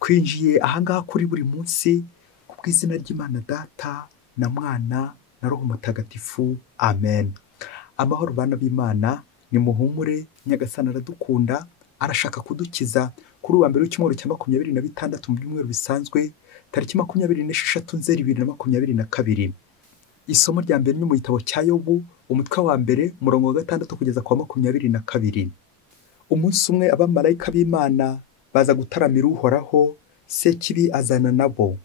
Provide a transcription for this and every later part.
twinjiye ahangaha kuri buri munsi ku bw'izina ry'Imana Data na Mwana na Roho Mutagatifu, amen. Amahoro bana b'Imana, nimuhumure, Nyagasani aradukunda, arashaka kudukiza. Kuri uwa mbere w'icyumweru cya 26 mu byumweru bisanzwe, tariki 26 Nzeri 2022. Isomo rya mbere ni mu gitabo cya Yobu, umutwe wa mbere, umurongo wa 6 kugeza kwa 22. Umunsi umwe abamarayika b'Imana baza gutaramira Uhoraho, Sekibi azana nabo.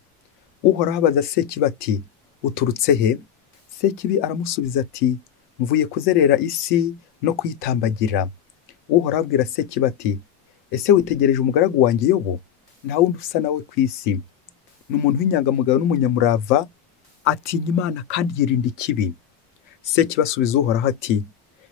Uhoraho abaza Sekibi ati, uturutse he? Sekibi aramusubiza ati, mvuye kuzerera isi no kuyitambagira. Uhoraho abwira Sekibi ati, ese witegereje umugaragu wanjye Yobu? Nta wundi usa nawe ku isi. Ni umuntu w'inyangamugayo n'umunyamurava, atinya Imana kandi yirinda ikibi. Sekibi asubiza Uhoraho ati,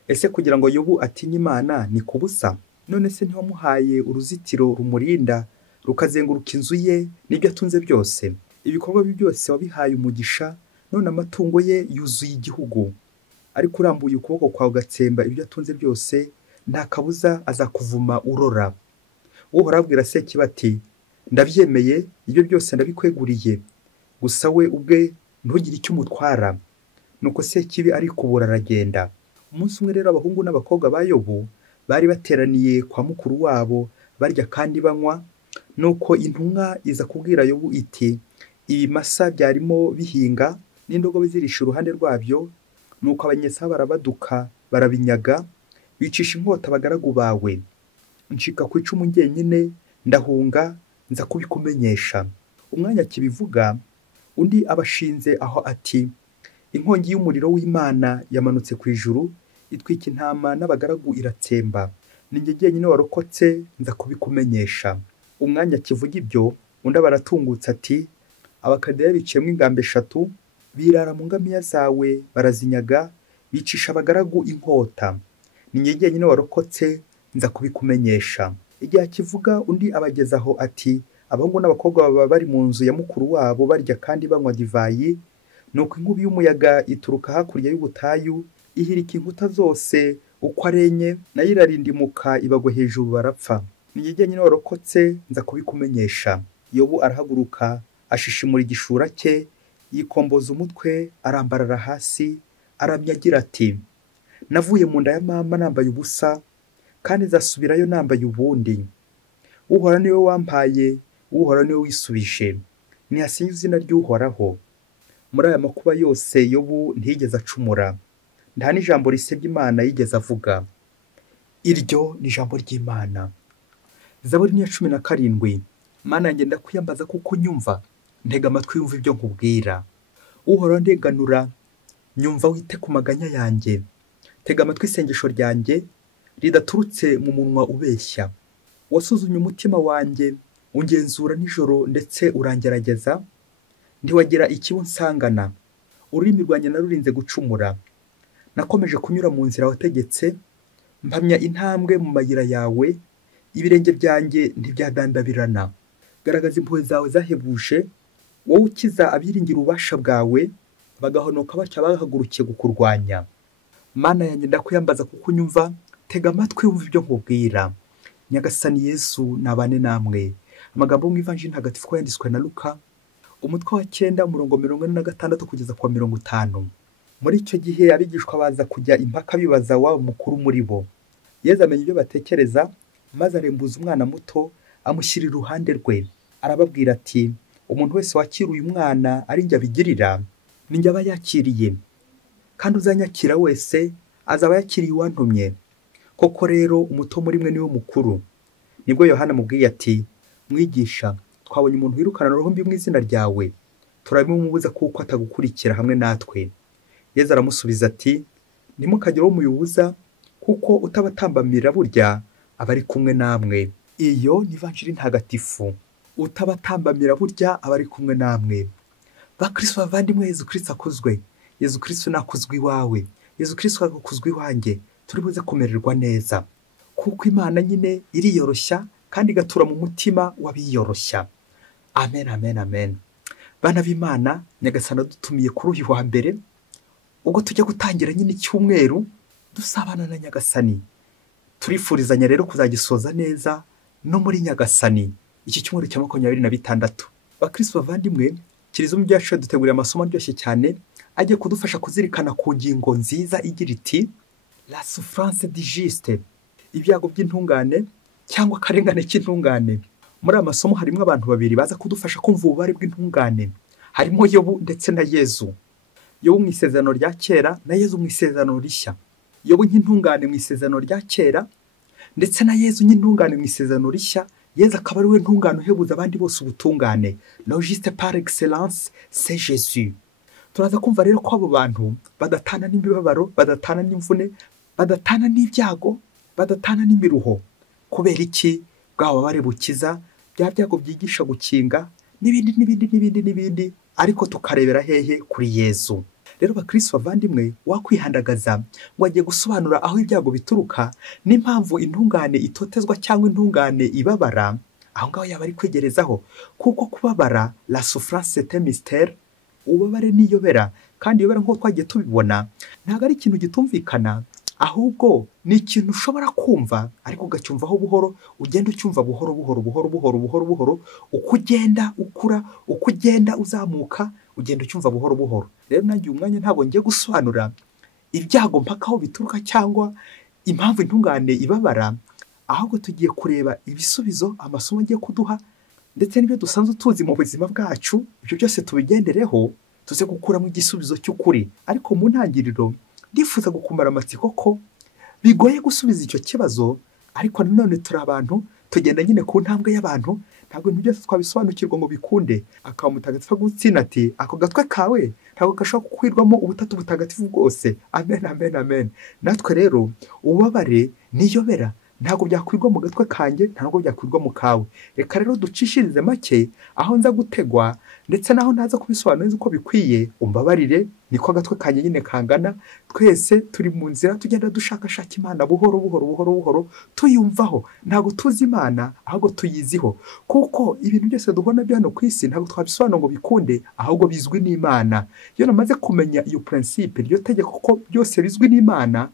ese kugira ngo Yobu atinye Imana ni kubusa? None se ntiwamuhaye uruzitiro rumurinda, rukazenguruka inzu ye n'ibyo atunze byose? Ibikorwa bye byose wabihaye umugisha, none amatungo ye yuzuye igihugu. Ariko urambuye ukuboko kwawe ugatsemba ibyo atunze byose, nta kabuza azakuvuma urora. Uhoraho abwira Sekibi ati, ndabyemeye, ibyo byose ndabikweguriye, gusa we ubwe ntugire icyo umutwara. Nuko Sekibi arikubura aragenda. Umunsi umwe rero abahungu n'abakobwa ba Yobu bari bateraniye kwa mukuru wabo barya kandi banywa. Nuko intumwa iza kubwira Yobu iti, ibimasa byarimo bihinga n'indogobe zirisha uruhande rwabyo. Nuko abanyesa barabaduka barabinyaga, bicisha inkota abagaragu bawe. Ncika ku icumu njyenyine, ndahunga nza kubikumenyesha. Umwanya kibivuga, undi abashinze aho ati, inkongi y'umuriro w'Imana yamanutse ku ijuru, itwika intama n'abagaragu iratsemba. Ni njye jyenyine warokotse nza kubikumenyesha. Umwanya kivuga ibyo, undi baratungutse ati, Abakadeya biciyemo ingamba 3, birara mu ngamiya zawe barazinyaga, bicisha abagaragu inkota. Ni njye jyenyine warokotse nza kubikumenyesha. Igihe kivuga, undi abagezaho ati, abahungu n'abakobwa baba bari mu nzu ya mukuru wabo barya kandi banywa divayi. Nuko inkubi y'umuyaga ituruka hakurya y'ubutayu, ihirika inkuta zose uko ari enye, nayo irarindimuka ibagwa hejuru barapfa. Ni njye jyenyine warokotse nza kubikumenyesha. Yobu arahaguruka, ashishimura igishura cye, yikomboza umutwe, arambarara hasi, aramya agira ati, navuye mu nda ya mama nambaye ubusa, kandi nzasubirayo nambaye ubundi. Uhoraho niwe wampaye, Uhoraho niwe wisubije. Nihasingizwe izina ry'Uhoraho. Muri aya makuba yose Yobu ntiyigeze acumura, nta n'ijambo risebya Imana yigeze avuga. Iryo ni ijambo ry'Imana. Zaburi ya 17. Mana yanjye ndakwiyambaza kuko nyumva, ntega amatwi yumva ibyo nkubwira. Uhoraho ndenganura, nyumva wite ku maganya yanjye. Tega amatwi isengesho ryanjye, ridaturutse mu munwa ubeshya. Wasuzumye umutima wanjye, ungenzura nijoro ndetse urangerageza. Ntiwagira ikibi unsangana, ururimi rwanjye narurinze gucumura. Nakomeje kunyura mu nzira wategetse, mpamya intambwe mu mayira yawe, ibirenge byanjye ntibyadandabirana. Garagaza impuhwe zawe zahebuje, wowe ukiza abiringira ububasha bwawe, bagahonoka batya bahagurukiye kukurwanya. Mana yanjye ndakwiyambaza kuko unyumva, tega amatwi wumva ibyo nkubwira. Nyagasani Yesu nabane namwe. Amagambo mu Ivanjili ntagatifu yanditswe na Luka, umutwe wa 9 umurongo 46 kugeza kwa 50. Muri icyo gihe abigishwa baza kujya impaka bibaza wabo mukuru muri bo. Yesu amenya ibyo batekereza, maze arembuza umwana muto, amushyira iruhande rwe. Arababwira ati, umuntu wese wakira uyu mwana ari njye abigirira, ni njye aba yakiriye. Kandi uzanyakira wese azaba yakiriye uwantumye. Koko rero umuto muri mwe niwe mukuru. Nibwo Yohana amubwiye ati, mwigisha, twabonye umuntu wirukana roho mbi mu izina ryawe, turabimubuza kuko atagukurikira hamwe natwe. Yesu aramusubiza ati, ntimukagire uwo muyibuza, kuko utabatambamira burya aba ari kumwe namwe. Iyo ni Ivanjili ntagatifu. Utabatambamira burya aba ari kumwe namwe. Bakristo bavandimwe, Yesu Kristo akuzwe. Yesu Kristo nakuzwe iwawe. Yesu Kristo akuzwe iwanjye. Turi buze kumererwa neza, kuko Imana nyine iriyoroshya kandi igatura mu mutima w'abiyoroshya. Amen, amen, amen. Bana b'Imana, Nyagasani adutumiye kuri uyu wa mbere, ubwo tujya gutangira nyine icyumweru dusabana na Nyagasani. Turifurizanya rero kuzagisoza neza no muri Nyagasani. iki cyumweru cya 26. Bakristo bavandimwe, Kiliziya byacu duteguriye amasomo aryoshye cyane agiye kudufasha kuzirikana ku ngingo nziza igira iti la souffrance du juste, ibyago by'intungane cyangwa akarengane k'intungane. Muri aya masomo harimo abantu babiri baza kudufasha kumva ububabare bw'intungane, harimo Yobu ndetse na Yezu. Yobu mu isezerano rya kera na Yezu mu isezerano rishya. Yobu nk'intungane mu isezerano rya kera ndetse na Yezu nk'intungane mu isezerano rishya. Yezu akaba ari we ntungane uhebuza abandi bose ubutungane. Le juste par excellence, c'est Jésus. Turaza kumva rero ko abo bantu badatana n'imibabaro, badatana n'imvune, badatana n'ibyago, badatana n'imiruho. Kubera iki? Bwa bubabare bukiza, bya byago byigisha gukinga, n'ibindi, ariko tukarebera hehe? Kuri Yezu. Rero bakristo bavandimwe, wakwihandagaza ngo agiye gusobanura aho ibyago bituruka n'impamvu intungane itotezwa cyangwa intungane ibabara, aho ngaho yaba ari kwegerezaho, kuko kubabara la souffrance c'est un mystère. Ububabare niyobera, kandi yobera nk'uko twagiye tubibona, ntabwo ari ikintu gitumvikana, ahubwo ni ikintu ushobora kumva ariko ugacyumvaho buhoro, ugenda ucyumva buhoro, uko ugenda ukura, uko ugenda uzamuka, ugenda ucyumva buhoro. Rero nanjye umwanya ntabwo ngiye gusobanura ibyago mpaka aho bituruka cyangwa impamvu intungane ibabara, ahubwo tugiye kureba ibisubizo amasomo agiye kuduha, ndetse n'ibyo dusanzwe tuzi mu buzima bwacu, ibyo byose tubigendereho tuze gukuramo igisubizo cy'ukuri. Ariko mu ntangiriro ndifuza gukumara amatsiko ko bigoye gusubiza icyo kibazo, ariko nanone turi abantu, tugenda nyine ku ntambwe y'abantu, ntabwo ibintu byose twabisobanukirwa ngo bikunde. Akaba mutagatifu Agustina ati ako gatwe kawe ntabwo gashobora kukwirwamo ubutatu butagatifu bwose. Amen. Natwe rero ububabare niyobera, ntabwo byakwirwa mu gatwe kanjye, ntabwo byakwirwa mu kawe. Reka rero ducishirize make aho nza gutegwa, ndetse naho ntaza kubisobanura neza uko bikwiye, umbabarire, niko agatwe kanjye nyine kangana. Twese turi mu nzira tugenda dushakashaka Imana buhoro, tuyumvaho. Ntabwo tuzi Imana, ahubwo tuyiziho, kuko ibintu byose duhona byo hano ku isi ntabwo twabisobanura ngo bikunde, ahubwo bizwi n'Imana. Iyo namaze kumenya iyo principe, iryo tegeko ko byose bizwi n'Imana,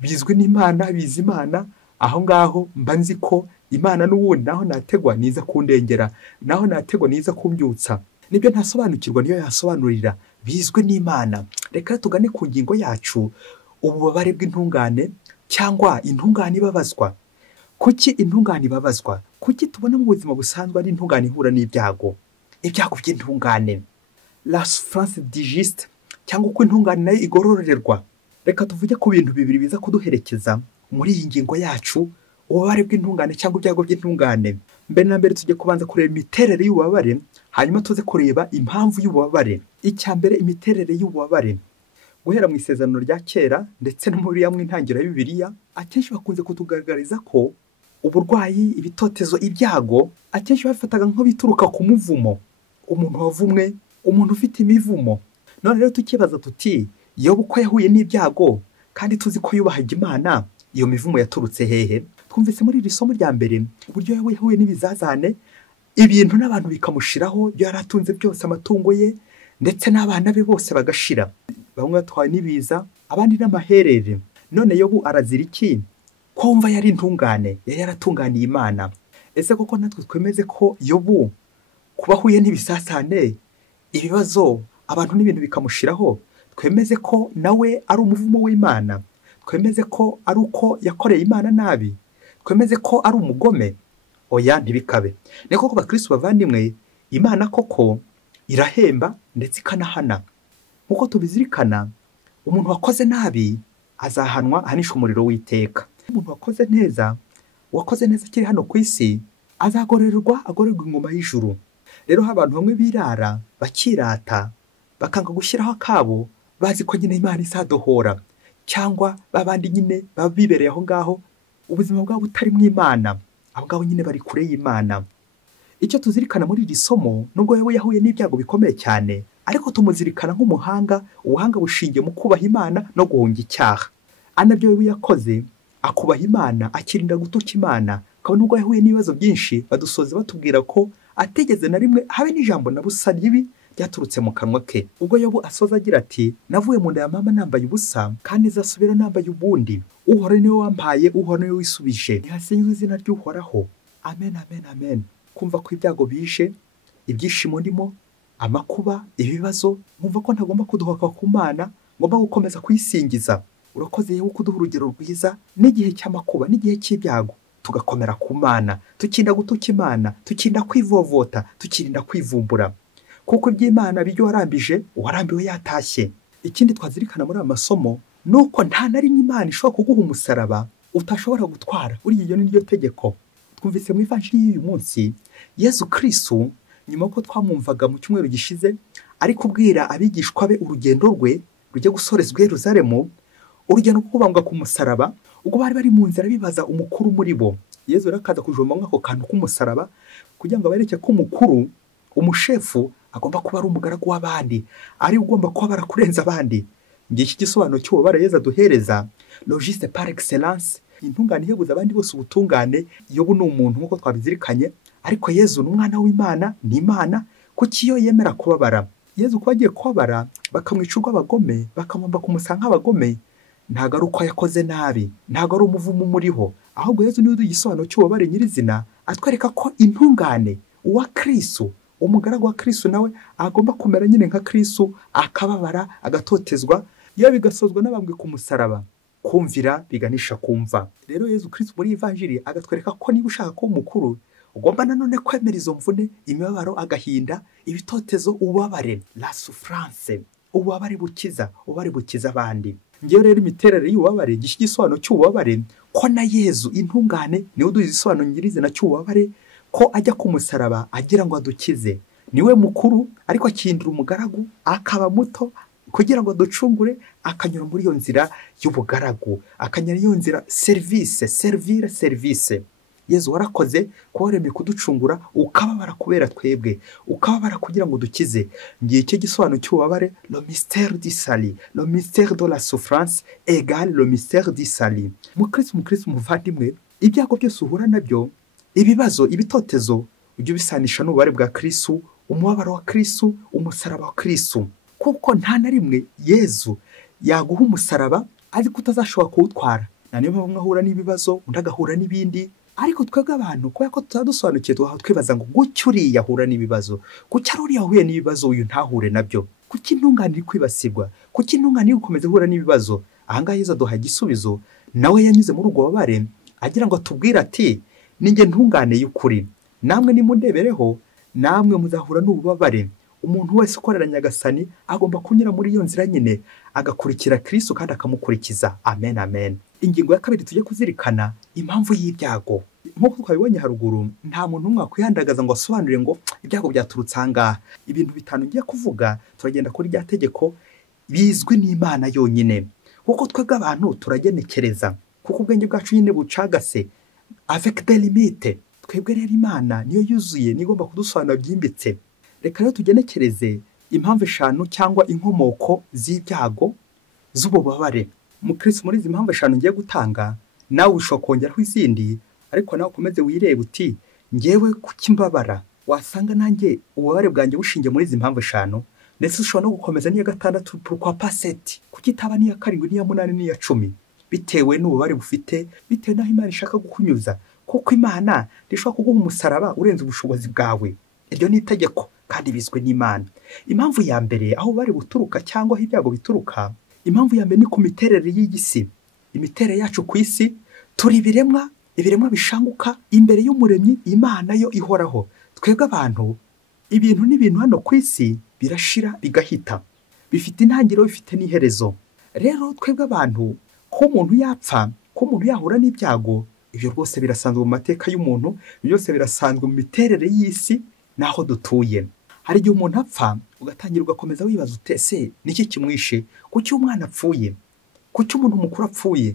bizi Imana, aho ngaho mba nzi ko Imana n'ubundi naho nategwa niza kundengera, naho nategwa niza kumbyutsa. Nibyo ntasobanukirwa niyo yasobanurira, bizwe n'Imana. Reka tugane ku ngingo yacu, ububabare bw'intungane cyangwa intungane ibabazwa. Kuki intungane ibabazwa? Kuki tubona mu buzima busanzwe ari intungane ihura n'ibyago by'intungane, la souffrance du juste, cyangwa uko intungane nayo igororerwa. Reka tuvuge ku bintu bibiri biza kuduherekeza muri iyi ngingo yacu, ububabare bw'intungane cyangwa ibyago by'intungane. Mbere na mbere tujye kubanza kureba imiterere y'ububabare, hanyuma tuze kureba impamvu y'ububabare. Icya mbere, imiterere y'ububabare. Guhera mu isezerano rya kera ndetse no muri yamwe intangiriro ya Bibiliya, akenshi bakunze kutugaragariza ko uburwayi, ibitotezo, ibyago akenshi bafataga nko bituruka ku muvumo, umuntu wavumwe, umuntu ufite imivumo. None rero tukibaza tuti, Yobu ko yahuye n'ibyago kandi tuzi ko yubahaga Imana, iyo mivumo yaturutse hehe? Twumvise muri iri somo rya mbere uburyo yahuye n'ibizazane, ibintu n'abantu bikamushiraho, ibyo yari atunze byose, amatungo ye ndetse n'abana be bose bagashira. Bamwe batwaye n'ibiza, abandi n'amaherere. None Yobu arazira iki? Ko wumva yari intungane, yari yaratunganiye Imana. Ese koko natwe twemeze ko Yobu kuba ahuye n'ibisasane, ibibazo, abantu n'ibintu bikamushiraho, twemeze ko nawe ari umuvumo w'Imana? Twemeze ko ari uko yakoreye Imana nabi? Twemeze ko ari umugome? Oya, ntibikabe. Ni koko bakristo bavandimwe, Imana koko irahemba ndetse ikanahana. Nkuko tubizirikana, umuntu wakoze nabi azahanwa, ahanisha umuriro w'iteka. Umuntu wakoze neza akiri hano ku isi, agororerwa ingoma y'ijuru. Rero abantu bamwe birara, bakirata, bakanga gushyiraho akabo, bazi ko nyine Imana izadohora, cyangwa babandi nyine baba bibereye aho ngaho, ubuzima bwabo butari mu Imana, abo ngabo nyine bari kure y'Imana. Icyo tuzirikana muri iri somo, nubwo Yobu yahuye n'ibyago bikomeye cyane, ariko tumuzirikana nk'umuhanga. Ubuhanga bushingiye mu kubaha Imana no guhunga icyaha. Anabyo Yobu yakoze, akubaha Imana, akirinda gutuka Imana. Kandi nubwo yahuye n'ibibazo byinshi, badusoza batubwira ko ategeze na rimwe habe n'ijambo na busa ribi ryaturutse mu kanwa ke. Ubwo Yobu asoza agira ati, navuye mu nda ya mama nambaye ubusa, kandi nzasubira nambaye ubundi. Uhoraho niwe wampaye, Uhoraho niwe wisubije. Nihasingizwe izina ry'Uhoraho. Amen. kumva ko ibyago bije, ibyishimo ndimo, amakuba, ibibazo, nkumva ko ntagomba kudohoka ku Mana, ngomba gukomeza kuyisingiza. Urakoze yewe kuduha urugero rwiza n'igihe cy'amakuba n'igihe cy'ibyago tugakomera ku Mana, tukirinda gutuka Imana, tukirinda kwivovota, tukirinda kwivumbura, kuko iby'Imana bijya warambije uwarambiwe yatashye. Ikindi twazirikana muri aya masomo nuko nta na rimwe Imana ishobora kuguha umusaraba utashobora gutwara. Uri iyo ni ryo tegeko. Twumvise mu ivanjiri y'uyu munsi Yesu Kristo nyuma ko twamwumvaga mu cyumweru gishize ari kubwira abigishwa be urugendo rwe rujya gusorezwa i Yerusalemu, urugendo rwo kubambwa ku musaraba. Ubwo bari mu nzira bibaza umukuru muri bo, Yesu rakaza kujomba ako kantu k'umusaraba kugira ngo abereke ko umukuru, umushefu agomba kuba ari umugaragu w'abandi, ari ugomba kuba barakurenza abandi. Ngiye iki gisobanuro cy'ububabare Yesu aduhereza, logiste par excellence, intungane ihebuza abandi bose ubutungane. Yobu ni umuntu nk'uko twabizirikanye, ariko Yesu ni umwana w'Imana, ni Imana. Kuki iyo yemera kubabara? Yesu kuba agiye kubabara bakamwica urw'abagome, bakamwamba kumusanga nk'abagome, ntago ari uko yakoze nabi, ntago ari umuvumo umuriho, ahubwo Yesu niwe uduha igisobanuro cy'ububabare nyirizina, atwereka ko intungane uwa Kristo, umugaragu wa Kristo nawe agomba kumera nyine nka Kristo, akababara, agatotezwa, iyo bigasozwa n'abambwe ku musaraba. Kumvira biganisha kumva. Rero Yesu Kristo muri ivanjiri agatwereka ko niba ushaka ko umukuru, ugomba nanone kwemera izo mvune, imibabaro, agahinda, ibitotezo, ububabare, la souffrance, ububabare bukiza, ububabare bukiza abandi. Ngiyo rero imiterere y'ububabare, gishya igisobanuro cy'ububabare, ko na Yesu intungane niwe uduha igisobanuro nyirizina cy'ububabare, ko ajya ku musaraba agira ngo adukize. Niwe mukuru ariko akindira umugaragu, akaba muto kugira ngo aducungure, akanyura muri iyo nzira y'ubugaragu, akanyura iyo nzira service. Yesu warakoze ko waremeye kuducungura, ukababara kubera twebwe, ukababara kugira ngo dukize. Ngiye icyo gisobanuro cy'ububabare, le mystère du salut, le mystère de la souffrance égale le mystère du salut. Mukristo muvandimwe, ibyago byose uhura nabyo, ibibazo, ibitotezo, ujye ubisanisha n'ububabare bwa Kristo, umubabaro wa Kristo, umusaraba wa Kristo. Kuko nta na rimwe Yesu yaguha umusaraba azi ko utazashobora kuwutwara. Na niyo mpamvu ahura n'ibibazo, undi agahura n'ibindi. Ariko twebwe abantu kubera ko tutadusobanukiye, tubaha twibaza ngo gucyo uriya ahura n'ibibazo, kuki ari uriya ahuye n'ibibazo uyu ntahure nabyo, kuki intungane iri kwibasirwa, kuki intungane iri gukomeza guhura n'ibibazo. Ahangaha Yesu aduha igisubizo, nawe yanyuze muri ubwo bubabare agira ngo atubwire ati, ninjye ntungane y'ukuri, namwe nimundebereho, namwe muzahura n'ububabare. Umuntu wese ukorera Nyagasani agomba kunyura muri iyo nzira nyine, agakurikira Kristo kandi akamukurikiza. Amen, amen. Ingingo ya kabiri tujye kuzirikana, impamvu y'ibyago. Nk'uko twabibonye haruguru, nta muntu umwe wakwihandagaza ngo asobanure ngo ibyago byaturutse ahangaha. Ibintu bitanu ngiye kuvuga turagenda kuri rya tegeko, bizwi n'Imana yonyine, kuko twebwe abantu turagenekereza, kuko ubwenge bwacu nyine bucagase avec des limites. Twebwe rero Imana niyo yuzuye, nigomba kudusobanura byimbitse. Reka rero tugenekereze impamvu eshanu cyangwa inkomoko z'ibyago z'ububabare. Mukristo muri izi mpamvu eshanu ngiye gutanga, nawe ushobora kongeraho izindi, ariko nawe ukomeze wirebe uti, ngewe kuki mbabara? Wasanga nanjye ububabare bwanjye bushingiye muri izi mpamvu eshanu, ndetse ushobora no gukomeza n'iya gatandatu, pourquoi pas 7, kuki itaba n'iya karindwi, n'iya munani, n'iya 10, bitewe n'ububabare bufite, bitewe n'aho Imana ishaka gukunyuza. Kuko Imana ishobora kuguha umusaraba urenze ubushobozi bwawe. Iryo ni itegeko kandi bizwe n'Imana. Impamvu ya mbere aho bari buturuka cyangwa aho ibyago bituruka, impamvu ya mbere ni ku miterere y'isi. Imiterere yacu ku isi, turi ibiremwa bishanguka imbere y'umuremyi, Imana yo ihoraho. Twebwe abantu, ibintu n'ibintu hano ku isi birashira bigahita, bifite intangiriro, bifite n'iherezo. Rero twebwe abantu, ko umuntu yapfa, ko umuntu yahura n'ibyago, ibyo rwose birasanzwe mu mateka y'umuntu, byose birasanzwe mu miterere y'isi naho dutuye. Hari igihe umuntu apfa ugatangira ugakomeza wibaza utese niki kimwishe, kuki umwana apfuye, kuki umuntu mukuru apfuye,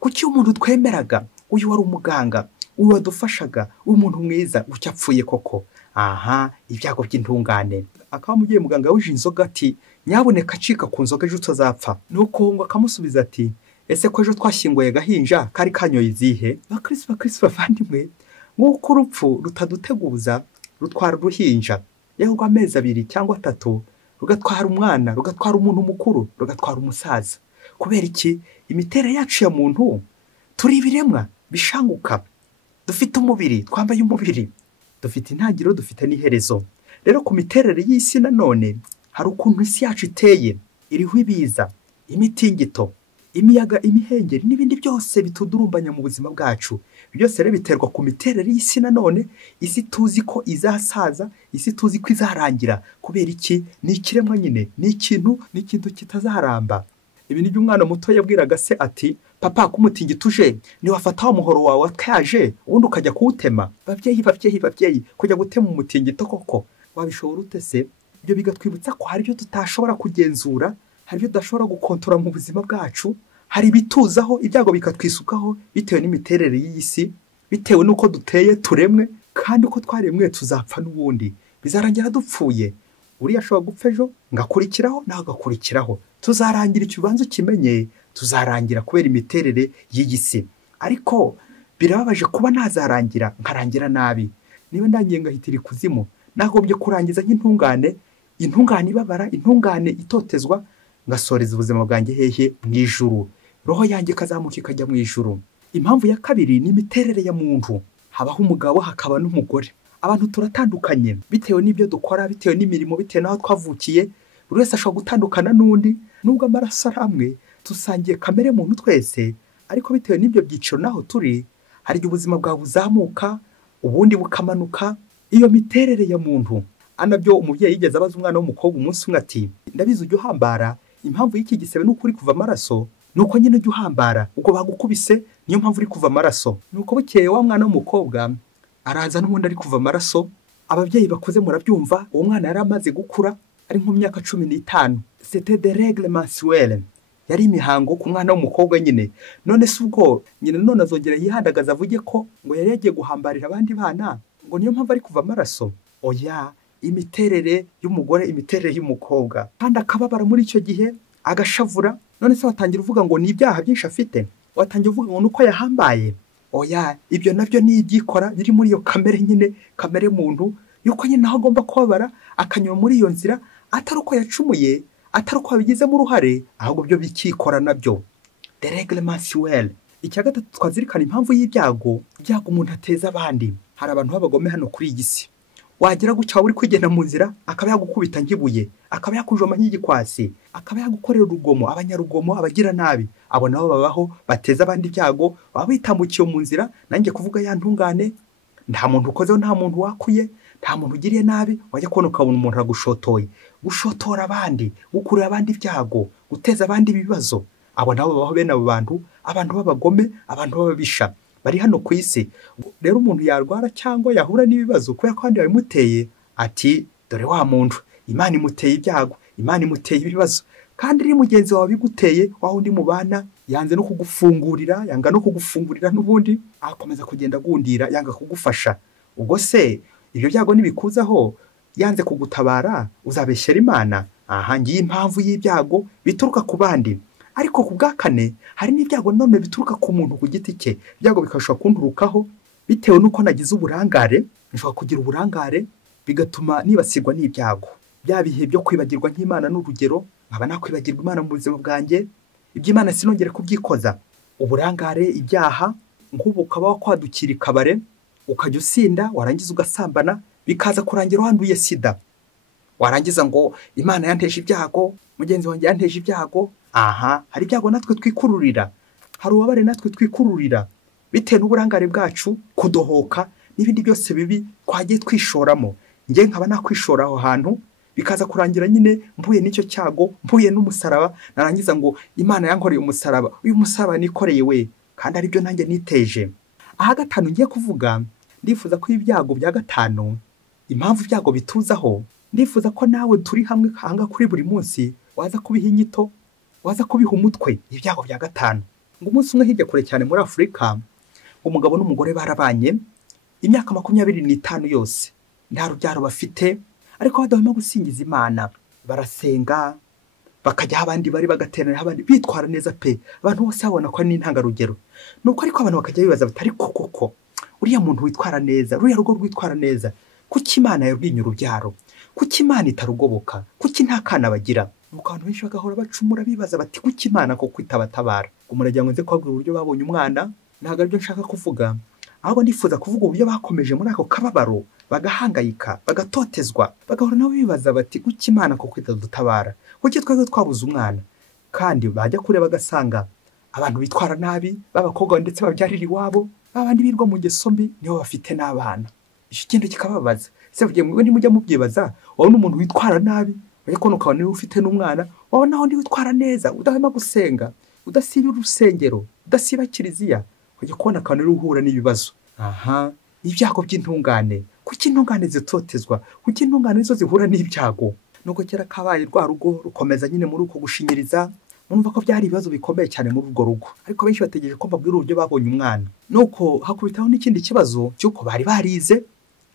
kuki umuntu twemeraga, uyu wari umuganga, uyu wadufashaga, uyu muntu mwiza, kuki apfuye koko? Aha, ibyago by'intungane. Akaba mugiye muganga wije inzoga ati, nyaboneka acika ku nzoga ejo utazapfa. Nuko ngo akamusubiza ati, ese ko ejo twashyinguye gahinja kari kanyoye izihe? Bakristo bavandimwe, nk'uko urupfu rutaduteguza rutwara uruhinja, yahubwo amezi 2 cyangwa 3, rugatwara umwana, rugatwara umuntu mukuru, rugatwara umusaza. Kubera iki? Imiterere yacu ya muntu, turi ibiremwa bishanguka, dufite umubiri, twambaye umubiri, dufite intangiriro, dufite n'iherezo. Rero ku miterere y'isi nanone hari ukuntu isi yacu iteye, iriho ibiza, imitingito, imiyaga, imihengeri n'ibindi byose bitudurumbanya mu buzima bwacu. Byose rero biterwa ku miterere y'isi nanone. Isi tuzi ko izasaza, isi tuzi ko izarangira. Kubera iki? Ni ikiremwa nyine, ni ikintu kitazaramba. Ibi ni by'umwana muto yabwiraga se ati, papa kumutingito uje niwafata wa muhoro wawe atyaje ubundi ukajya kuwutema. Babyeyi kujya gutema umutingito koko wabishobora ute se? Ibyo bigatwibutsa ko hari ibyo tutashobora kugenzura, hari ibyo tudashobora gukontora mu buzima bwacu, hari ibituzaho, ibyago bikatwisukaho bitewe n'imiterere y'isi, bitewe n'uko duteye turemwe, kandi uko twaremwe tuzapfa n'ubundi, bizarangira dupfuye. Uriya ashobora gupfa ejo ngakurikiraho nawe agakurikiraho, tuzarangira ikibanza ukimenye, tuzarangira kubera imiterere y'isi. Ariko birababaje kuba nazarangira nkarangira nabi. Niba ndangiye ngahitira ikuzimu, nagombye kurangiza nk'intungane, intungane ibabara, intungane itotezwa, ngasoreza ubuzima bwanjye hehe? Mu ijuru. Roho yanjye kazamuka ikajya mu ijuru. Impamvu ya kabiri ni imiterere ya muntu. Habaho umugabo hakaba n'umugore. Abantu turatandukanye bitewe n'ibyo dukora, bitewe n'imirimo, bitewe n'aho twavukiye. Buri wese ashobora gutandukana n'undi, nubwo amaraso ari amwe, dusangiye kamere muntu twese. Ariko bitewe n'ibyo byiciro naho turi, hari igihe ubuzima bwawe buzamuka, ubundi bukamanuka. Iyo miterere ya muntu anabyo umubyeyi yigeze abaza umwana w'umukobwa umunsi umwe ati, ndabizi ujya uhambara, impamvu y'iki gisebe nuko uri kuva amaraso, nuko nyine ujya uhambara, ubwo bagukubise niyo mpamvu uri kuva amaraso. Nuko bukeye wa mwana w'umukobwa araza n'ubundi ari kuva amaraso. Ababyeyi bakoze murabyumva, uwo mwana yari amaze gukura, ari nko myaka 15. C'était des règles mensuelles, yari imihango ku mwana w'umukobwa nyine. None se ubwo nyine none azongera yihandagaza avuge ko ngo yari yagiye guhambarira abandi bana, ngo niyo mpamvu ari kuva amaraso? Oya, imiterere y'umugore, imiterere y'umukobwa. Kandi akababara muri icyo gihe, agashavura. None se watangira uvuga ngo ni ibyaha byinshi afite? Watangira uvuga ngo nuko yahambaye? Oya, ibyo nabyo ni ibyikora biri muri iyo kamere nyine, kamere muntu, yuko nyine naho agomba kubabara, akanyura muri iyo nzira, atari uko yacumuye, atari uko abigizemo uruhare, ahubwo byo bikikora nabyo. Des règles mensuelles. Icya gatatu twazirikana impamvu y'ibyago, ibyago umuntu ateza abandi. Hari abantu b'abagome hano kuri iyi si. Wagira gutya uri kwigenda mu nzira, akaba yagukubita nk'ibuye, akaba yakujoma nk'igikwasi, akaba yagukorera urugomo, abanyarugomo, abagira nabi. Abo nabo babaho bateza abandi ibyago, baba bitambukiye mu nzira. Nanjye kuvuga ya ntungane, nta muntu ukozeho, nta muntu wakuye, nta muntu ugiriye nabi, wajya kubona ukabona umuntu aragushotoye. Gushotora abandi, gukurura abandi ibyago, guteza abandi ibibazo. Abo nabo babaho bene abo bantu, abantu b'abagome, abantu b'ababisha bari hano ku isi. Rero umuntu yarwara cyangwa yahura n'ibibazo kubera ko abandi babimuteye, ati dore wa muntu, Imana imuteye ibyago, Imana imuteye ibibazo. Kandi iri mugenzi wawe biguteye, waho undi mubana yanze no kugufungurira, yanga no kugufungurira n'ubundi akomeza kugenda gundira, yanga kugufasha. Ubwo se ibyo byago nibikuzaho yanze kugutabara, uzabeshyera Imana? Aha, ngiye impamvu y'ibyago bituruka ku bandi. Ariko ku bwa kane hari n'ibyago none bituruka ku muntu ku giti cye. Ibyago bikashobora kunturukaho bitewe n'uko nagize uburangare. Nshobora kugira uburangare bigatuma nibasirwa n'ibyago. Bya bihe byo kwibagirwa nk'Imana n'urugero, nkaba nakwibagirwa Imana mu buzima bwanjye, iby'Imana sinongere kubyikoza. Uburangare, ibyaha, nk'ubu ukaba wakwadukira ikabare, ukajya usinda, warangiza ugasambana, bikaza kurangira wanduye sida. Warangiza ngo Imana yanteje ibyago, mugenzi wanjye yanteje ibyago. Aha, hari ibyago natwe twikururira, hari ububabare natwe twikururira bitewe n'uburangare bwacu, kudohoka n'ibindi byose bibi twagiye twishoramo. Ngiye nkaba nakwishora aho hantu, bikaza kurangira nyine mpuye n'icyo cyago, mpuye n'umusaraba. Narangiza ngo Imana yankoreye umusaraba, uyu musaraba nikoreye we, kandi ari byo nanjye niteje. Aha gatanu ngiye kuvuga, ndifuza ko ibyago bya gatanu, impamvu ibyago bituzaho, ndifuza ko nawe turi hamwe hanga kuri buri munsi waza kubiha inyito, waza kubiha umutwe. Ibyago bya gatanu, ngo umunsi umwe hirya kure cyane muri Afurika, umugabo n'umugore barabanye imyaka 25 yose, nta rubyaro bafite, ariko badahwema gusingiza Imana. Barasenga, bakajya abandi bari bagaterana abandi, bitwara neza pe, abantu bose babona ko ni intangarugero. Nuko ariko abantu bakajya bibaza batari koko uriya muntu witwara neza, uriya rugo rwitwara neza, kuki Imana yarwinye urubyaro? Kuki Imana itarugoboka? Kuki nta kana bagira? Nuko abantu benshi bagahora bacumura bibaza bati kuki Imana koko itabatabara? Umurajya ngo nze kwabwira uburyo babonye umwana, ntago aribyo nshaka kuvuga, ahubwo ndifuza kuvuga uburyo bakomeje muri ako kababaro, bagahangayika, bagatotezwa, bagahora nabo bibaza bati kuki Imana koko itadutabara, kuki twebwe twabuze umwana. Kandi bajya kureba bagasanga abantu bitwara nabi b'abakobwa ndetse babyarira iwabo, babandi birwa mu ngeso mbi nibo bafite n'abana. Iki kintu kikababaza. Se vugiye mwe ntimujya mubyibaza, wowe n'umuntu witwara nabi, ariko ukabona niwe ufite n'umwana, wowe naho ndi witwara neza, udahema gusenga, udasiba urusengero, udasiba kiliziya, ujye kubona akabona uri uhura n'ibibazo. Ibyago by'intungane. Kuki intungane zitotezwa? Kuki intungane zo zihura n'ibyago? Nuko kera kabaye rwa rugo rukomeza nyine muri uko gushinyiriza, numva ko byari ibibazo bikomeye cyane muri urwo rugo, ariko benshi bategereje ko mbabwira uburyo babonye umwana. Nuko hakubitaho n'ikindi kibazo cy'uko bari barize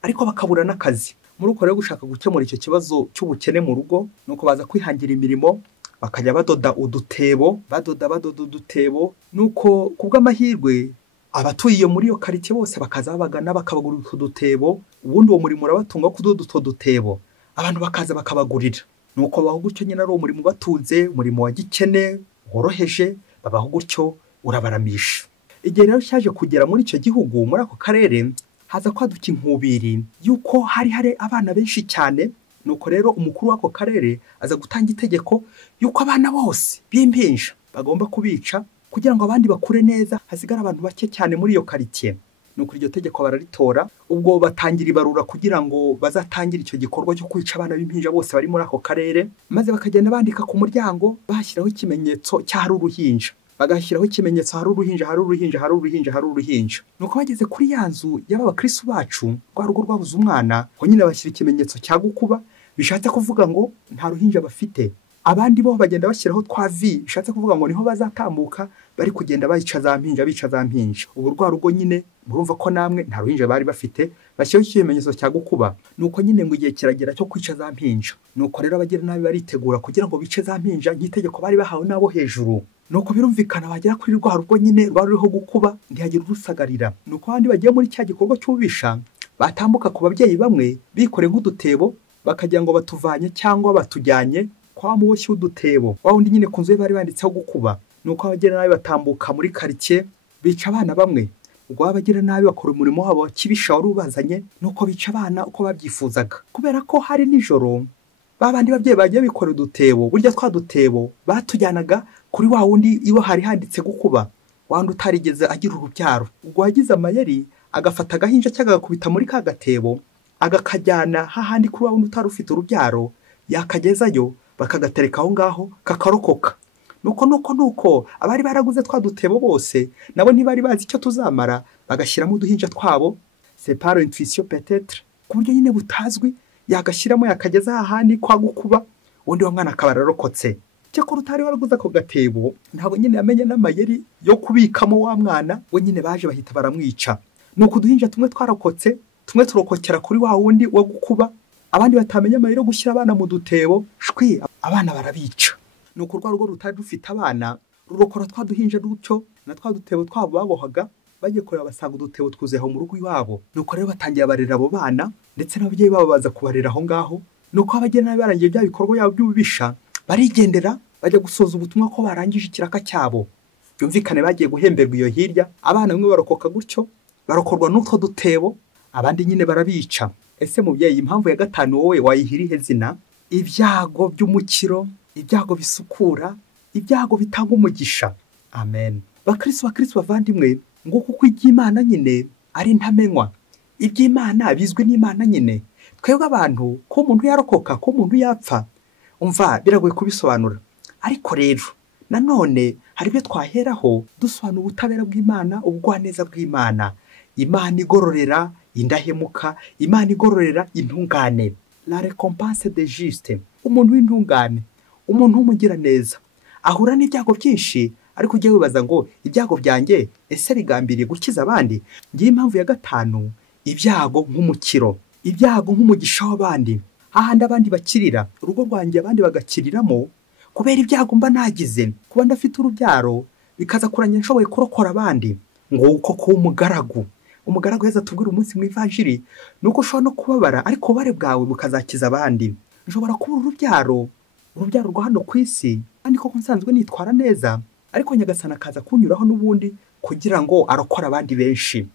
ariko bakabura n'akazi. Muri uko rero gushaka gukemura icyo kibazo cy'ubukene mu rugo, nuko baza kwihangira imirimo, bakajya badoda udutebo, badoda udutebo. Nuko kubw'amahirwe abatuye iyo muri iyo quartier bose bakaza babagana bakabagurira utwo dutebo, ubundi uwo murimo urabatunga kudoda utwo dutebo, abantu bakaza bakabagurira. Nuko baho gutyo nyine ari umurimo batunze, umurimo wa gikene woroheje, babaho gutyo urabaramisha. Igihe rero cyaje kugera muri icyo gihugu, muri ako karere, haza kwaduka inkubiri yuko hari abana benshi cyane. Nuko rero umukuru w'ako karere aza gutanga itegeko yuko abana bose b'impinja bagomba kubica kugira ngo abandi bakure neza, hasigara abantu bake cyane muri iyo quartier. Nuko iryo tegeko bararitora, ubwo batangira ibarura kugira ngo bazatangire icyo gikorwa cyo kwica abana b'impinja bose bari muri ako karere, maze bakagenda bandika ku muryango bashyiraho ikimenyetso cy'ahari uruhinja, bagashyiraho ikimenyetso hari uruhinja, hari uruhinja, hari uruhinja, hari uruhinja. Nuko bageze kuri ya nzu y'abakristo bacu, rwa rugo rwabuze umwana, ho nyine bashyira ikimenyetso cya gukuba, bishatse kuvuga ngo nta ruhinja bafite. Abandi bo bagenda bashyiraho twa vi, bishatse kuvuga ngo niho bazatambuka bari kugenda bica za mpinja. Ubu rwa rugo nyine murumva ko namwe nta ruhinja bari bafite, bashyiraho ikimenyetso cya gukuba. Nuko nyine ngo igihe kiragera cyo kwica za mpinja. Nuko rero abagira nabi baritegura kugira ngo bice za mpinja nk'itegeko bari bahawe nabo hejuru. Nuko birumvikana bagera kuri rwa rugo nyine rwari ruriho gukuba, ntihagira urusagarira. Nuko abandi bagiye muri cya gikorwa cy'ububisha batambuka ku babyeyi bamwe bikore nk'udutebo, bakagira ngo batuvanye cyangwa batujyanye kwa muboshyi w'udutebo, wa wundi nyine ku nzu bari banditseho gukuba. Nuko abagira nabi batambuka muri quartier bica abana bamwe. Ubwo abagira nabi bakora umurimo wabo kibisha wari ubazanye, nuko bica abana uko babyifuzaga. Kubera ko hari nijoro, babandi babyeyi bagiye bikora udutebo, burya twa dutebo batujyanaga kuri wa wundi iwe hari handitse gukuba, wandi utarigeze agira urubyaro. Ubwo wagize amayeri agafata agahinja cyagakubita muri ka gatebo, agakajyana hahandi kuri wa wundi utarufite urubyaro, yakagezayo bakagatereka aho ngaho kakarokoka. Nuko abari baraguze twa dutebo bose nabo ntibari bazi icyo tuzamara, bagashyiramo uduhinja twabo, c'est par intuition peut-être, ku buryo nyine butazwi yagashyiramo yakageza hahandi kwa gukuba, undi wa mwana akaba ararokotse. Cyakora utari waraguze ako gatebo ntabwo nyine yamenye n'amayeri yo kubikamo wa mwana, we nyine baje bahita baramwica. Nuko uduhinja tumwe twarokotse, tumwe turokokera kuri wa wundi wo gukuba, abandi batamenya amayeri yo gushyira abana mu dutebo, shwi abana barabica. Nuko rwa rugo rutari rufite abana rurokora twa duhinja dutyo na twa dutebo twabo babohaga, bagiye kureba basanga udutebo twuzeho mu rugo iwabo. Nuko rero batangiye barera abo bana, ndetse n'ababyeyi babo baza kubarera aho ngaho. Nuko abagena nabi barangiye bya bikorwa yabo by'ububisha, barigendera bajya gusoza ubutumwa ko barangije ikiraka cyabo. Byumvikane bagiye guhemberwa iyo hirya, abana bamwe barokoka gutyo, barokorwa n'utwo dutebo, abandi nyine barabica. Ese mubyeyi, impamvu ya gatanu wowe wayihirihe zina? Ibyago by'umukiro, ibyago bisukura, ibyago bitanga umugisha. Amen. Bakristo bavandimwe, ngo kuko iby'Imana nyine ari ntamenywa, iby'Imana bizwi n'Imana nyine. Twebwe abantu ko umuntu yarokoka, ko umuntu yapfa, umva biragoye kubisobanura. Ariko rero nanone hari ibyo twaheraho dusobanura ubutabera bw'Imana, ubugwaneza bw'Imana. Imana igororera indahemuka, Imana igororera intungane. La récompense des justes. Umuntu w'intungane, umuntu w'umugira neza, ahura n'ibyago byinshi, ariko ujye wibaza ngo ibyago byanjye ese bigambiriye gukiza abandi? Ngiye impamvu ya gatanu, ibyago nk'umukiro, ibyago nk'umugisha w'abandi. Hahandi abandi bakirira, urugo rwanjye abandi bagakiriramo kubera ibyago mba nagize, kuba ndafite urubyaro bikaza kuranya nshoboye kurokora abandi. Ngo uko kuba umugaragu yeza tubwira umunsi mu ivanjiri, nuko ushobora no kubabara ariko ubare bwawe bukazakiza abandi. Nshobora kuba urubyaro rwa hano ku isi, kandi koko nsanzwe nitwara neza, ariko Nyagasani akaza kunyuraho n'ubundi kugira ngo arokora abandi benshi.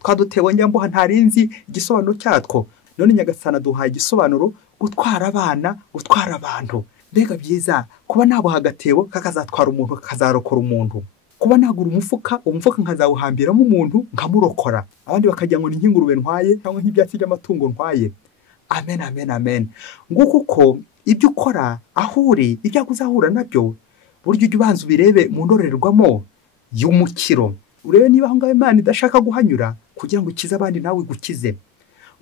twadutebo nyamboha ntarinzi igisobanuro cyatwo, none Nyagasani aduhaye igisobanuro gutwara abana, gutwara abantu. Mbega byiza kuba naboha agatebo kakazatwara umuntu, kakazarokora umuntu, kuba nagura umufuka nkazawuhambiramo umuntu nkamurokora, abandi bakajya ngo ni nk'ingurube ntwaye cyangwa nk'ibyatsi by'amatungo ntwaye. Amen, amen, amen. Nguko uko ibyo ukora aho uri, ibyago uzahura nabyo, buryo ujya ubanza ubirebe mu ndorerwamo y'umukiro, urebe niba aho ngaho Imana idashaka guhanyura kugira ngo ukize abandi nawe igukize.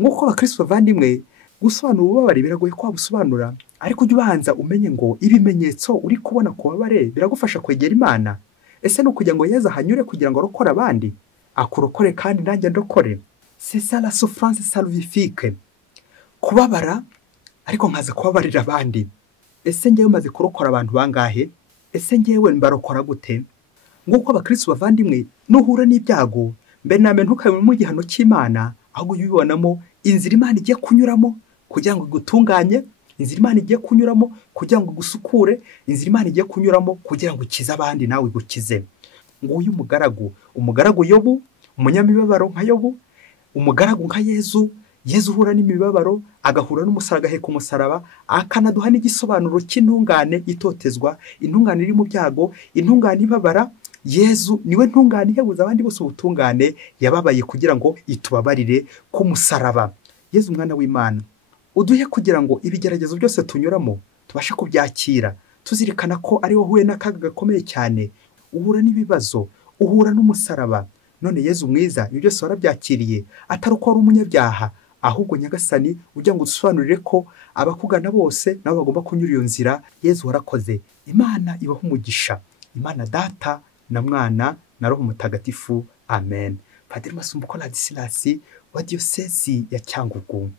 Nguko abakristo bavandimwe, gusobanura ububabare biragoye ko wabusobanura, ariko ujya ubanza umenye ngo ibimenyetso uri kubona ku bubabare biragufasha kwegera Imana. Ese ni ukugira ngo Yezu ahanyure kugira ngo arokore abandi, akurokore kandi nanjye ndokore? C'est ça la souffrance salvifique. Kubabara ariko nkaza kubabarira abandi. Ese ngewe maze kurokora abantu bangahe? Ese ngewe mbarokora gute? Nguko abakristo bavandimwe, nuhura n'ibyago mbe name ntukabe mu gihano cy'Imana, ahubwo ubibonamo inzira Imana igiye kunyuramo kugira ngo igutunganye, inzira Imana igiye kunyuramo kugira ngo igusukure, inzira Imana igiye kunyuramo kugira ngo ukize abandi nawe igukize. Nguyu umugaragu Yobu, umunyamibabaro nka Yobu, umugaragu nka Yezu uhura n'imibabaro, agahura n'umusaraba, agaheka umusaraba, akanaduha n'igisobanuro cy'intungane itotezwa, intungane iri mu byago, intungane ibabara. Yezu niwe ntungane ihebuza abandi bose ubutungane, yababaye kugira ngo itubabarire ku musaraba. Yezu mwana w'Imana, uduhe kugira ngo ibigeragezo byose tunyuramo tubashe kubyakira, tuzirikana ko ari wowe uhuye n'akaga gakomeye cyane, uhura n'ibibazo, uhura n'umusaraba. None Yezu mwiza, ibyo byose warabyakiriye, atari uko ari umunyabyaha, ahubwo Nyagasani ujya ngo usobanurire ko abakugana bose nabo bagomba kunyura iyo nzira. Yezu warakoze. Imana ibaha umugisha, Imana Data na Mwana na Roho Mutagatifu. Amen. Padiri Masumbuko Ladislas wa Diyosezi ya Cyangugu.